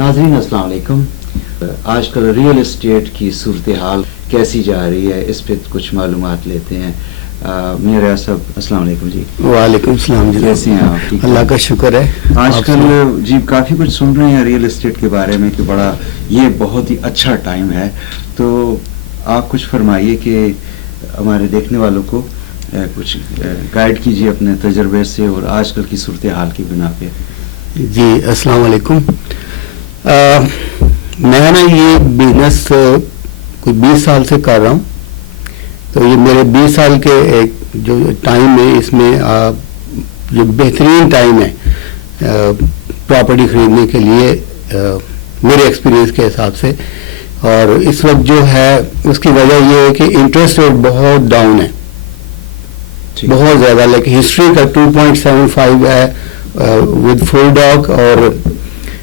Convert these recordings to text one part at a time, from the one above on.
ناظرین السلام علیکم. آج کل ریئل اسٹیٹ کی صورتحال کیسی جا رہی ہے اس پہ کچھ معلومات لیتے ہیں. میاں ریاض صاحب السلام علیکم. جی وعلیکم السلام. جی کیسے ہیں آپ؟ اللہ کا شکر ہے. آج کل جی کافی کچھ سن رہے ہیں ریئل اسٹیٹ کے بارے میں کہ بڑا یہ بہت ہی اچھا ٹائم ہے, تو آپ کچھ فرمائیے کہ ہمارے دیکھنے والوں کو کچھ گائیڈ کیجیے اپنے تجربے سے اور آج کل کی صورتحال کی بنا پہ. جی السلام علیکم. میں نا یہ بزنس کوئی 20 سال سے کر رہا ہوں, تو یہ میرے 20 سال کے ایک جو ٹائم ہے اس میں جو بہترین ٹائم ہے پراپرٹی خریدنے کے لیے میرے ایکسپیرینس کے حساب سے. اور اس وقت جو ہے اس کی وجہ یہ ہے کہ انٹرسٹ ریٹ بہت ڈاؤن ہے, بہت زیادہ. لیکن ہسٹری کا 2.75 ہے ود فل ڈاگ, اور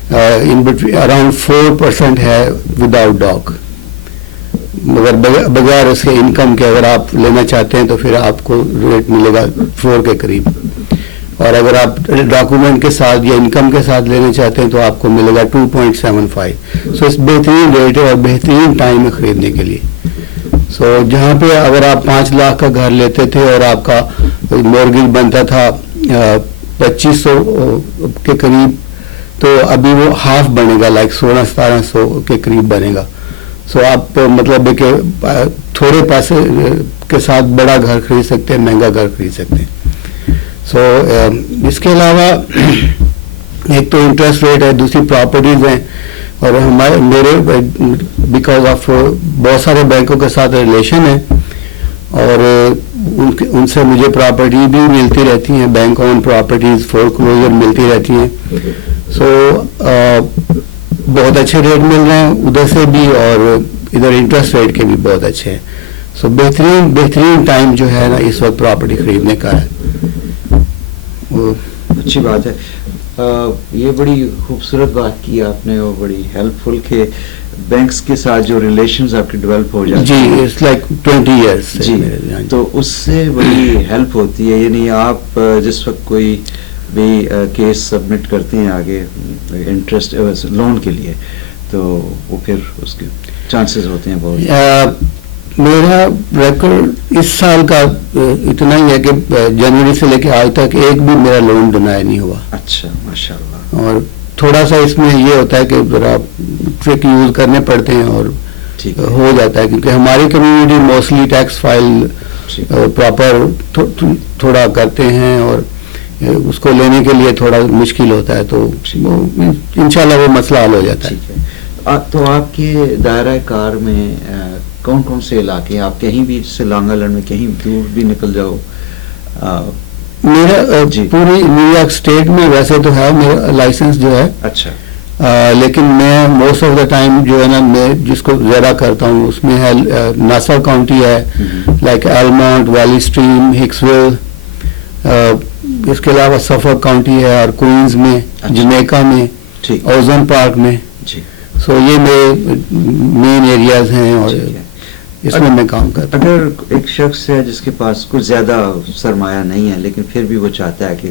ان بٹوین اراؤنڈ 4% ہے وداؤٹ ڈاگ. مگر بغیر اس کے انکم کے اگر آپ لینا چاہتے ہیں تو پھر آپ کو ریٹ ملے گا 4 کے قریب, اور اگر آپ ڈاکومنٹ کے ساتھ یا انکم کے ساتھ لینا چاہتے ہیں تو آپ کو ملے گا 2.75. سو اس بہترین ریٹ ہے اور بہترین ٹائم ہے خریدنے کے لیے. سو جہاں پہ اگر آپ 5 لاکھ کا گھر لیتے تھے اور آپ کا مورگیج بنتا تھا 2500 کے قریب, تو ابھی وہ ہاف بنے گا, لائک 1600-1700 کے قریب بنے گا. سو آپ مطلب ہے کہ تھوڑے پیسے کے ساتھ بڑا گھر خرید سکتے ہیں, مہنگا گھر خرید سکتے ہیں. سو اس کے علاوہ ایک تو انٹرسٹ ریٹ ہے, دوسری پراپرٹیز ہیں, اور میرے بیکاز آف بہت سارے بینکوں کے ساتھ ریلیشن ہے, اور ان سے مجھے پراپرٹی بھی ملتی رہتی ہیں, بینک اون پراپرٹیز فور کلوزر ملتی رہتی ہیں. سو بہت اچھے ریٹ مل رہے ہیں ادھر سے بھی, اور ادھر انٹرسٹ ریٹ کے بھی بہت اچھے ہیں. سو بہترین ٹائم جو ہے نا اس وقت پراپرٹی خریدنے کا ہے. اچھی بات ہے. یہ بڑی خوبصورت بات کی آپ نے, اور بڑی ہیلپ فل کہ بینکس کے ساتھ جو ریلیشنز آپ کے ڈیولپ ہو جاتے ہیں. جی اٹس لائک 20 ایئرس. جی تو اس سے بڑی ہیلپ ہوتی ہے. یعنی آپ جس وقت کوئی بھی کیس سبمٹ کرتے ہیں آگے انٹرسٹ لون کے لیے, تو وہ پھر اس کے چانسز ہوتے ہیں بہت. میرا ریکارڈ اس سال کا اتنا ہی ہے کہ جنوری سے لے کے آج تک ایک بھی میرا لون ڈینائی نہیں ہوا. اچھا ماشاء اللہ. اور تھوڑا سا اس میں یہ ہوتا ہے کہ ذرا ٹرک یوز کرنے پڑتے ہیں اور ہو جاتا ہے, کیونکہ ہماری community mostly tax file proper تھوڑا کرتے ہیں, اور اس کو لینے کے لیے تھوڑا مشکل ہوتا ہے, تو انشاءاللہ وہ مسئلہ حل ہو جاتا ہے. تو آپ کے دائرہ کار میں کون کون سے علاقے ہیں؟ آپ کہیں بھی جیسے لانگ آئلینڈ میں کہیں دور بھی نکل جاؤ. میرا پوری نیو یارک اسٹیٹ میں ویسے تو ہے میرا لائسنس جو ہے. اچھا. لیکن میں موسٹ آف دا ٹائم جو ہے نا میں جس کو زیادہ کرتا ہوں اس میں ہے ناسا کاؤنٹی ہے, لائک ایلمونٹ, ویلی اسٹریم, ہکسویل. اس کے علاوہ سفولک کاؤنٹی ہے, اور کوئنز میں, جمیکا میں, اوزن پارک میں. سو یہ میرے مین ایریاز ہیں, اور اس میں میں کام کرتا ہوں. اگر ایک شخص ہے جس کے پاس کچھ زیادہ سرمایہ نہیں ہے لیکن پھر بھی وہ چاہتا ہے کہ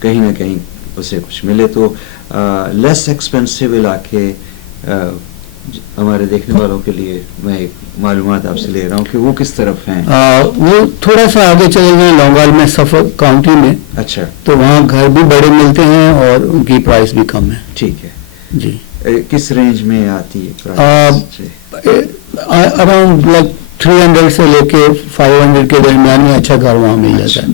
کہیں نہ کہیں اسے کچھ ملے, تو لیس ایکسپینسو علاقے ہمارے دیکھنے والوں کے لیے میں ایک معلومات آپ سے لے رہا ہوں کہ وہ کس طرف ہیں. وہ تھوڑا سا آگے چلے گئے لانگ آئلینڈ میں, سفولک کاؤنٹی میں. اچھا. تو وہاں گھر بھی بڑے ملتے ہیں اور ان کی پرائس بھی کم ہے. ٹھیک ہے. جی کس رینج میں آتی ہے؟ اراؤنڈ لائک 300 سے لے کے 500 کے درمیان میں اچھا گھر وہاں مل جاتا ہے.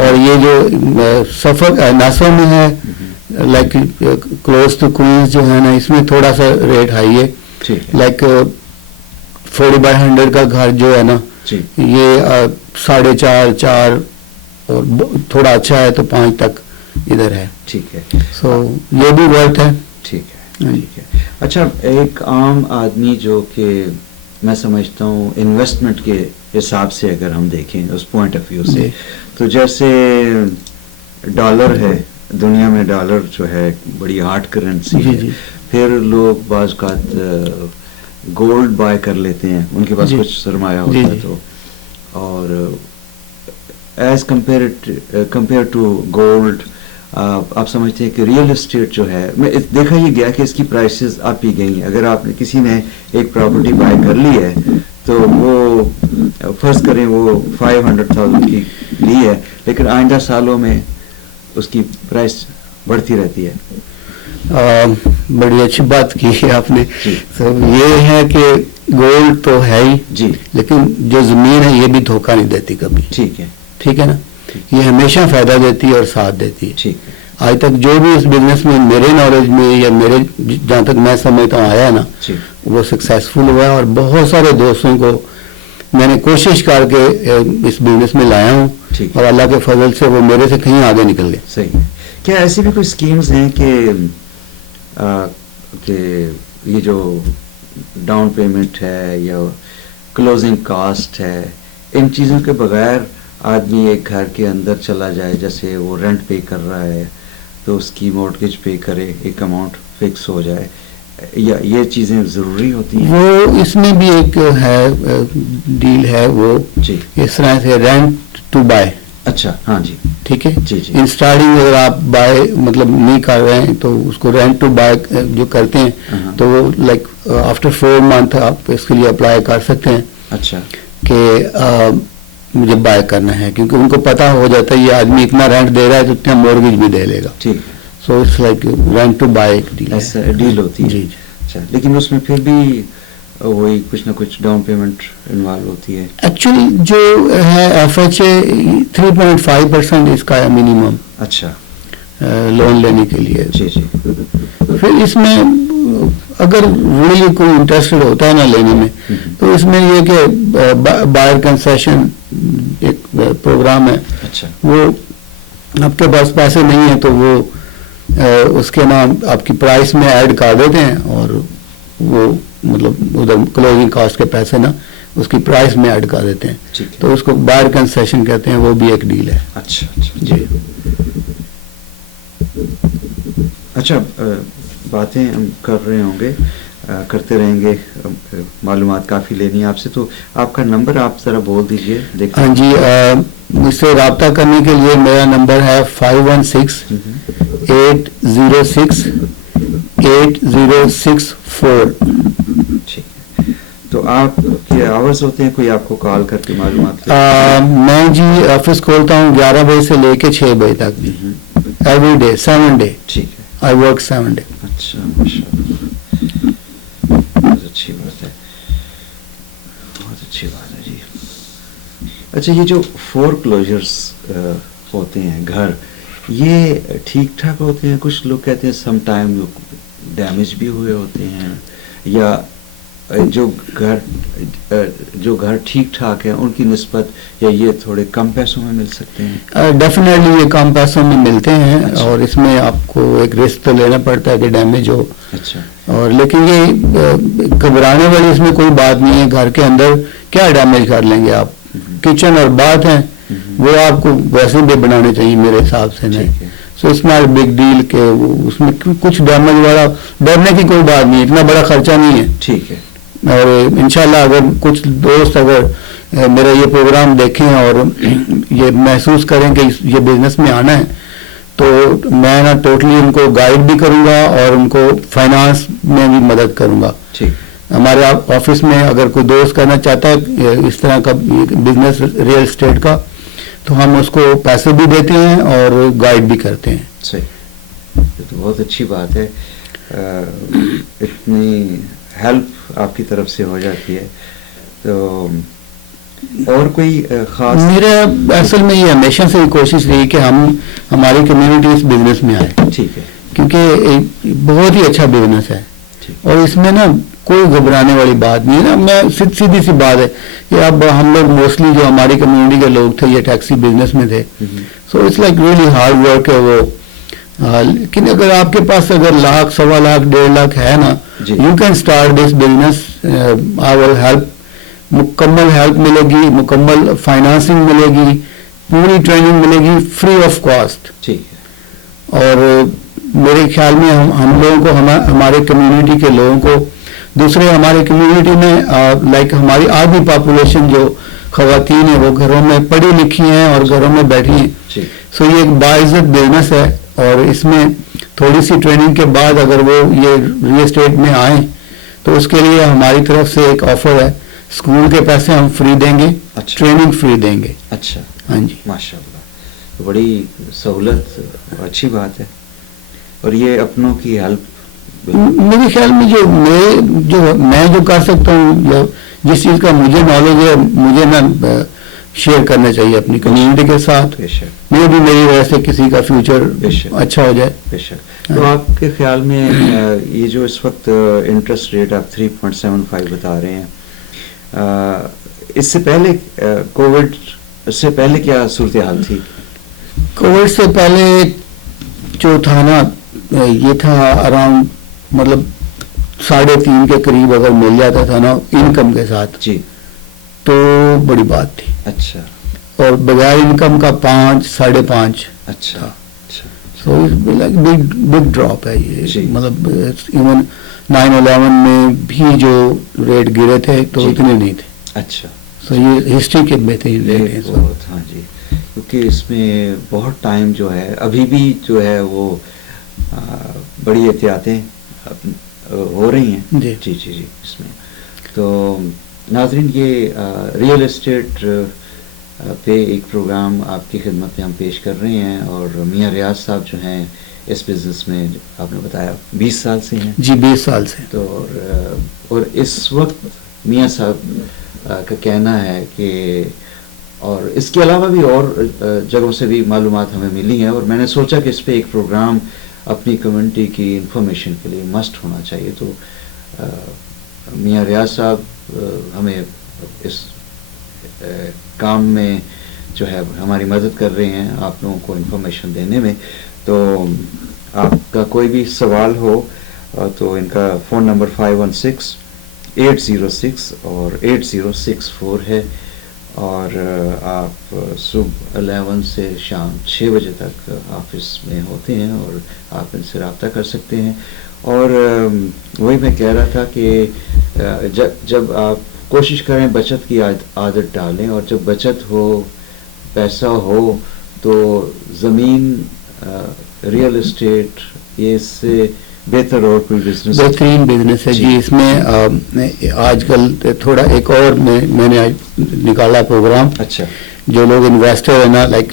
اور یہ جو سفر ناسا میں ہے لائک کلوز ٹو کوئنز جو ہے نا, اس میں تھوڑا سا ریٹ ہائی ہے. لائک 40/100 کا گھر جو ہے نا یہ 4.5 اور تھوڑا اچھا ہے تو 5 تک ادھر ہے. ٹھیک ہے. سو یہ بھی ورتھ ہے. ٹھیک ہے. ٹھیک ہے. اچھا, ایک عام آدمی جو کہ میں سمجھتا ہوں انویسٹمنٹ کے حساب سے اگر ہم دیکھیں اس پوائنٹ آف ویو سے, تو جیسے ڈالر ہے, دنیا میں ڈالر جو ہے بڑی ہارڈ کرنسی ہے. پھر لوگ بعض اوقات گولڈ بائی کر لیتے ہیں, ان کے پاس کچھ سرمایہ ہوتا ہے تو, اور ایز کمپیئر ٹو گولڈ آپ سمجھتے ہیں کہ ریئل اسٹیٹ جو ہے میں دیکھا یہ گیا کہ اس کی پرائسز اپ ہی گئی ہیں. اگر آپ نے کسی نے ایک پراپرٹی بائی کر لی ہے تو وہ فرض کریں وہ 500,000 کی لی ہے, لیکن آئندہ سالوں میں اس کی پرائس بڑھتی رہتی ہے. بڑی اچھی بات کی ہے آپ نے. یہ ہے کہ گولڈ تو ہے ہی جی, لیکن جو زمین ہے یہ بھی دھوکہ نہیں دیتی کبھی. ٹھیک ہے نا, یہ ہمیشہ فائدہ دیتی ہے اور ساتھ دیتی ہے. آج تک جو بھی اس بزنس میں میرے نالج میں یا میرے جہاں تک میں سمجھتا ہوں آیا نا, وہ سکسیسفل ہوا ہے. اور بہت سارے دوستوں کو میں نے کوشش کر کے اس بزنس میں لایا ہوں, اور اللہ کے فضل سے وہ میرے سے کہیں آگے نکل گئے. صحیح. کیا ایسی بھی کوئی اسکیمز ہیں کہ یہ جو ڈاؤن پیمنٹ ہے یا کلوزنگ کاسٹ ہے, ان چیزوں کے بغیر آدمی ایک گھر کے اندر چلا جائے, جیسے وہ رینٹ پے کر رہا ہے تو اس کی مورٹگیج پے کرے, ایک اماؤنٹ فکس ہو جائے, یا یہ چیزیں ضروری ہوتی ہیں؟ وہ اس میں بھی ایک ہے ڈیل ہے, وہ اس طرح سے رینٹ ٹو بائی. اچھا, ہاں جی, ٹھیک ہے. ان اسٹارٹنگ اگر آپ بائی مطلب نہیں کر رہے ہیں تو اس کو رینٹ ٹو بائی جو کرتے ہیں تو وہ لائک آفٹر 4 months آپ اس کے لیے اپلائی کر سکتے ہیں. اچھا, کہ مجھے بائی کرنا ہے, کیونکہ ان کو پتا ہو جاتا ہے یہ آدمی اتنا رینٹ دے رہا ہے تو اتنا مورگیج بھی دے لے گا. ٹھیک. So it's like rent to buy deal ہوتی ہے. جی. اچھا, لیکن اس میں پھر بھی وہی کچھ نہ کچھ ڈاؤن پیمنٹ انوالو ہوتی ہے. ایکچولی جو ہے ایف ایچ اے 3.5% اس کا ہے منیمم. اچھا, لون لینے کے لیے. جی جی. پھر اس میں اگر ریئلی کوئی انٹرسٹڈ ہوتا ہے نا لینے میں, تو اس میں یہ کہ بائر کنسیشن ایک پروگرام ہے. اچھا, وہ آپ کے پاس پیسے نہیں ہیں تو وہ اس کے نام آپ کی پرائس میں ایڈ کر دیتے ہیں, اور وہ مطلب ادھر کلوزنگ کاسٹ کے پیسے نا اس کی پرائس میں ایڈ کر دیتے ہیں, تو اس کو بائر کنسیشن کہتے ہیں. وہ بھی ایک ڈیل ہے. اچھا جی. اچھا, باتیں ہم کر رہے ہوں گے, کرتے رہیں گے, معلومات کافی لینی ہے آپ سے, تو آپ کا نمبر آپ ذرا بول دیجئے. ہاں جی, مجھ سے رابطہ کرنے کے لیے میرا نمبر ہے 516-806-8064. ٹھیک ہے. تو آپ کے آورز ہوتے ہیں, کوئی آپ کو کال کر کے معلومات میں جی آفس کھولتا ہوں 11 بجے سے لے کے 6 بجے تک, ایوری ڈے 7 ڈے. ٹھیک ہے. I work 7 day. اچھا, ماشاء اللہ, بہت اچھی بات ہے, بہت اچھی بات ہے جی. اچھا, یہ جو فور کلوجرس ہوتے ہیں گھر, یہ ٹھیک ٹھاک ہوتے ہیں؟ کچھ لوگ کہتے ہیں سم ٹائم ڈیمیج بھی ہوئے ہوتے ہیں, یا جو گھر ٹھیک ٹھاک ہے ان کی نسبت, یا یہ تھوڑے کم پیسوں میں مل سکتے ہیں؟ ڈیفینیٹلی یہ کم پیسوں میں ملتے ہیں. اور اس میں آپ کو ایک رسک تو لینا پڑتا ہے کہ ڈیمیج ہو. اچھا, اور لیکن یہ گھبرانے والی اس میں کوئی بات نہیں ہے. گھر کے اندر کیا ڈیمیج کر لیں گے آپ؟ کچن اور باتھ ہیں, وہ آپ کو ویسے بھی بنانے چاہیے میرے حساب سے. نہیں, so it's not big deal کہ اس میں کچھ ڈیمیج والا ڈرنے کی کوئی بات نہیں, اتنا بڑا خرچہ نہیں ہے. ٹھیک ہے. اور انشاءاللہ اگر کچھ دوست اگر میرا یہ پروگرام دیکھیں اور یہ محسوس کریں کہ یہ بزنس میں آنا ہے, تو میں نا ٹوٹلی ان کو گائیڈ بھی کروں گا اور ان کو فائنانس میں بھی مدد کروں گا. ہمارے آفس میں اگر کوئی دوست کرنا چاہتا ہے اس طرح کا بزنس ریئل اسٹیٹ کا, تو ہم اس کو پیسے بھی دیتے ہیں اور گائیڈ بھی کرتے ہیں. صحیح, یہ تو بہت اچھی بات ہے. اتنی ہیلپ آپ کی طرف سے ہو جاتی ہے. تو اور کوئی خاص؟ میرا اصل میں یہ ہمیشہ سے کوشش رہی کہ ہماری کمیونٹی اس بزنس میں آئے. ٹھیک ہے. کیونکہ بہت ہی اچھا بزنس ہے, اور اس میں نا کوئی گھبرانے والی بات نہیں ہے. میں سیدھی سی بات ہے کہ اب ہم لوگ موسٹلی جو ہماری کمیونٹی کے لوگ تھے یہ ٹیکسی بزنس میں تھے. So it's like really hard work ہے وہ. لیکن اگر آپ کے پاس اگر لاکھ, 1.25 لاکھ, 1.5 لاکھ ہے نا, you can start this business. I will help, مکمل ہیلپ ملے گی, مکمل فائنانسنگ ملے گی, پوری ٹریننگ ملے گی فری آف کاسٹ. ٹھیک ہے. اور میرے خیال میں ہم لوگوں کو, ہمارے کمیونٹی کے لوگوں کو, دوسرے ہمارے کمیونٹی میں لائک ہماری آدھی پاپولیشن جو خواتین ہیں وہ گھروں میں پڑھی لکھی ہیں اور گھروں میں بیٹھی ہیں. سو یہ ایک باعزت بزنس ہے, اور اس میں تھوڑی سی ٹریننگ کے بعد اگر وہ یہ ریل اسٹیٹ میں آئیں تو اس کے لیے ہماری طرف سے ایک آفر ہے, اسکول کے پیسے ہم فری دیں گے, ٹریننگ فری دیں گے. اچھا, ہاں جی, ماشاء اللہ, بڑی سہولت, اچھی بات ہے. اور یہ اپنوں کی ہیلپ میرے خیال میں میں جو کر سکتا ہوں, جس چیز کا مجھے نالج ہے, مجھے نا شیئر کرنا چاہیے اپنی کمیونٹی کے ساتھ. میں بھی میری وجہ سے کسی کا فیوچر اچھا ہو جائے. بے شک. تو آپ کے خیال میں یہ جو اس وقت انٹرسٹ ریٹ آپ 3.75 بتا رہے ہیں, اس سے پہلے کووڈ سے پہلے کیا صورتحال تھی؟ کووڈ سے پہلے جو تھا نا, یہ تھا اراؤنڈ مطلب 3.5 کے قریب اگر مل جاتا تھا نا انکم کے ساتھ, جی, تو بڑی بات تھی. اچھا. اور بغیر انکم کا 5-5.5. اچھا. سو بگ ڈراپ ہے یہ. جی. مطلب ایون 9/11 میں بھی جو ریٹ گرے تھے تو جی. اتنے نہیں تھے. اچھا. سو یہ ہسٹری کے بہترین ریٹ ہیں. ہاں جی, کیونکہ اس میں بہت ٹائم جو ہے ابھی بھی جو ہے وہ بڑی احتیاطیں ہو رہی ہیں. جی جی جی جی. اس میں تو ناظرین, یہ ریئل اسٹیٹ پہ ایک پروگرام آپ کی خدمت میں ہم پیش کر رہے ہیں, اور میاں ریاض صاحب جو ہیں اس بزنس میں آپ نے بتایا 20 سال سے ہیں. جی 20 سال سے. تو اور اس وقت میاں صاحب کا کہنا ہے کہ, اور اس کے علاوہ بھی اور جگہوں سے بھی معلومات ہمیں ملی ہیں, اور میں نے سوچا کہ اس پہ ایک پروگرام اپنی کمیونٹی کی انفارمیشن کے لیے مسٹ ہونا چاہیے. تو میاں ریاض صاحب ہمیں اس کام میں جو ہے ہماری مدد کر رہے ہیں آپ لوگوں کو انفارمیشن دینے میں. تو آپ کا کوئی بھی سوال ہو تو ان کا فون نمبر 516-806 اور 8064 ہے, اور آپ صبح 11 سے شام 6 بجے تک آفس میں ہوتے ہیں, اور آپ ان سے رابطہ کر سکتے ہیں. اور وہی میں کہہ رہا تھا کہ جب آپ کوشش کریں بچت کی عادت ڈالیں, اور جب بچت ہو, پیسہ ہو, تو زمین, ریئل اسٹیٹ, یہ اس سے بہتر اور کوئی بزنس, بہترین بزنس ہے. جی اس میں آج کل تھوڑا ایک اور میں نے نکالا پروگرام. اچھا. جو لوگ انویسٹر ہیں نا, لائک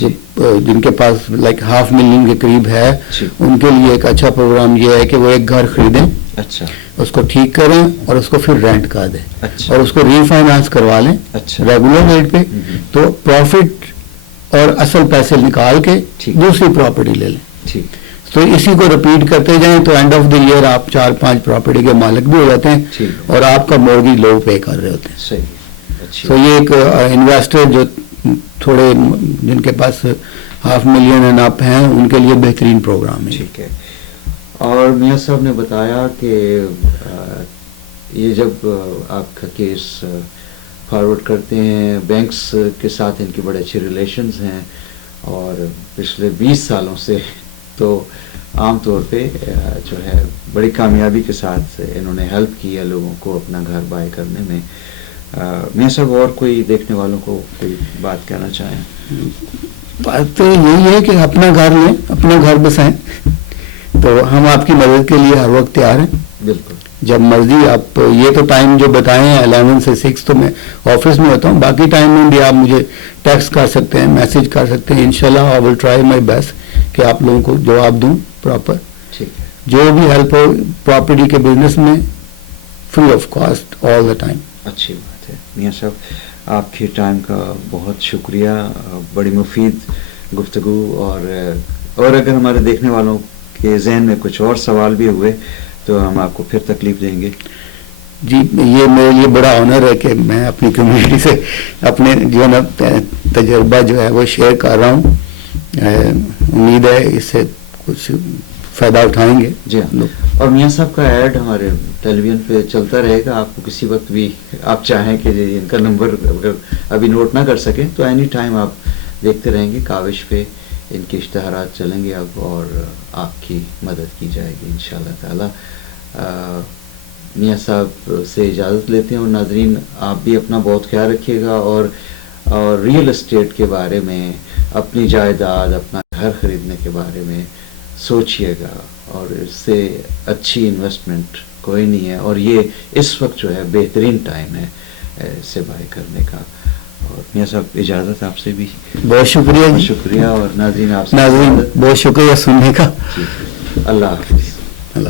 جن کے پاس لائک $500,000 کے قریب ہے, ان کے لیے ایک اچھا پروگرام یہ ہے کہ وہ ایک گھر خریدیں, اچھا, اس کو ٹھیک کریں اور اس کو پھر رینٹ کا دیں, اچھا, اور اس کو ری فائنانس کروا لیں, اچھا, ریگولر ریٹ پہ. تو پروفٹ اور اصل پیسے نکال کے دوسری پراپرٹی لے لیں. ٹھیک. تو اسی کو رپیٹ کرتے جائیں تو اینڈ آف دی ایئر آپ 4-5 پراپرٹی کے مالک بھی ہو جاتے ہیں, اور آپ کا مورگیج لوگ پے کر رہے ہوتے ہیں. صحیح. تو یہ ایک انویسٹر جو تھوڑے جن کے پاس $500,000 اینڈ اپ ہیں, ان کے لیے بہترین پروگرام ہے. ٹھیک ہے. اور میاں صاحب نے بتایا کہ یہ جب آپ کا کیس فارورڈ کرتے ہیں بینکس کے ساتھ, ان کے بڑے اچھے ریلیشنز ہیں, اور پچھلے 20 سالوں سے تو عام طور پہ جو ہے بڑی کامیابی کے ساتھ انہوں نے ہیلپ کی ہے لوگوں کو اپنا گھر بائی کرنے میں. میں سب اور کوئی دیکھنے والوں کو کوئی بات کہنا چاہیں؟ بات تو یہی ہے کہ اپنا گھر لیں, اپنا گھر بسائیں. تو ہم آپ کی مدد کے لیے ہر وقت تیار ہیں. بالکل. جب مرضی آپ, یہ تو ٹائم جو بتائیں ہیں 11 سے 6 تو میں آفس میں ہوتا ہوں, باقی ٹائم میں بھی آپ مجھے ٹیکسٹ کر سکتے ہیں, میسج کر سکتے ہیں. انشاءاللہ آئی ول ٹرائی مائی بیسٹ کہ آپ لوگوں کو جواب دوں پراپر. ٹھیک ہے. جو بھی ہیلپ ہو پراپرٹی کے بزنس میں, free of cost all the time. اچھی بات ہے. میاں صاحب آپ کے ٹائم کا بہت شکریہ, بڑی مفید گفتگو. اور اگر ہمارے دیکھنے والوں کے ذہن میں کچھ اور سوال بھی ہوئے تو ہم آپ کو پھر تکلیف دیں گے. جی یہ میرے لیے بڑا آنر ہے کہ میں اپنی کمیونٹی سے اپنے جو ہے نا تجربہ جو ہے وہ شیئر کر رہا ہوں. امید ہے اس سے کچھ فائدہ اٹھائیں گے. جی ہاں. اور میاں صاحب کا ایڈ ہمارے ٹیلی ویژن پہ چلتا رہے گا. آپ کو کسی وقت بھی آپ چاہیں کہ ان کا نمبر اگر ابھی نوٹ نہ کر سکیں تو اینی ٹائم آپ دیکھتے رہیں گے. کاوش پہ ان کے اشتہارات چلیں گے اب, اور آپ کی مدد کی جائے گی انشاءاللہ تعالی. میاں صاحب سے اجازت لیتے ہیں, اور ناظرین آپ بھی اپنا بہت خیال رکھیے گا, اور ریئل اسٹیٹ کے بارے میں, اپنی جائیداد, اپنا گھر خریدنے کے بارے میں سوچئے گا، اور اس سے اچھی انویسٹمنٹ کوئی نہیں ہے، اور یہ اس وقت جو ہے بہترین ٹائم ہے اس سے بائی کرنے کا. اور میاں صاحب اجازت آپ سے بھی. بہت شکریہ بہت جی. شکریہ، اور ناظرین آپ سے ناظرین بہت شکریہ سننے کا. جی، اللہ حافظ. اللہ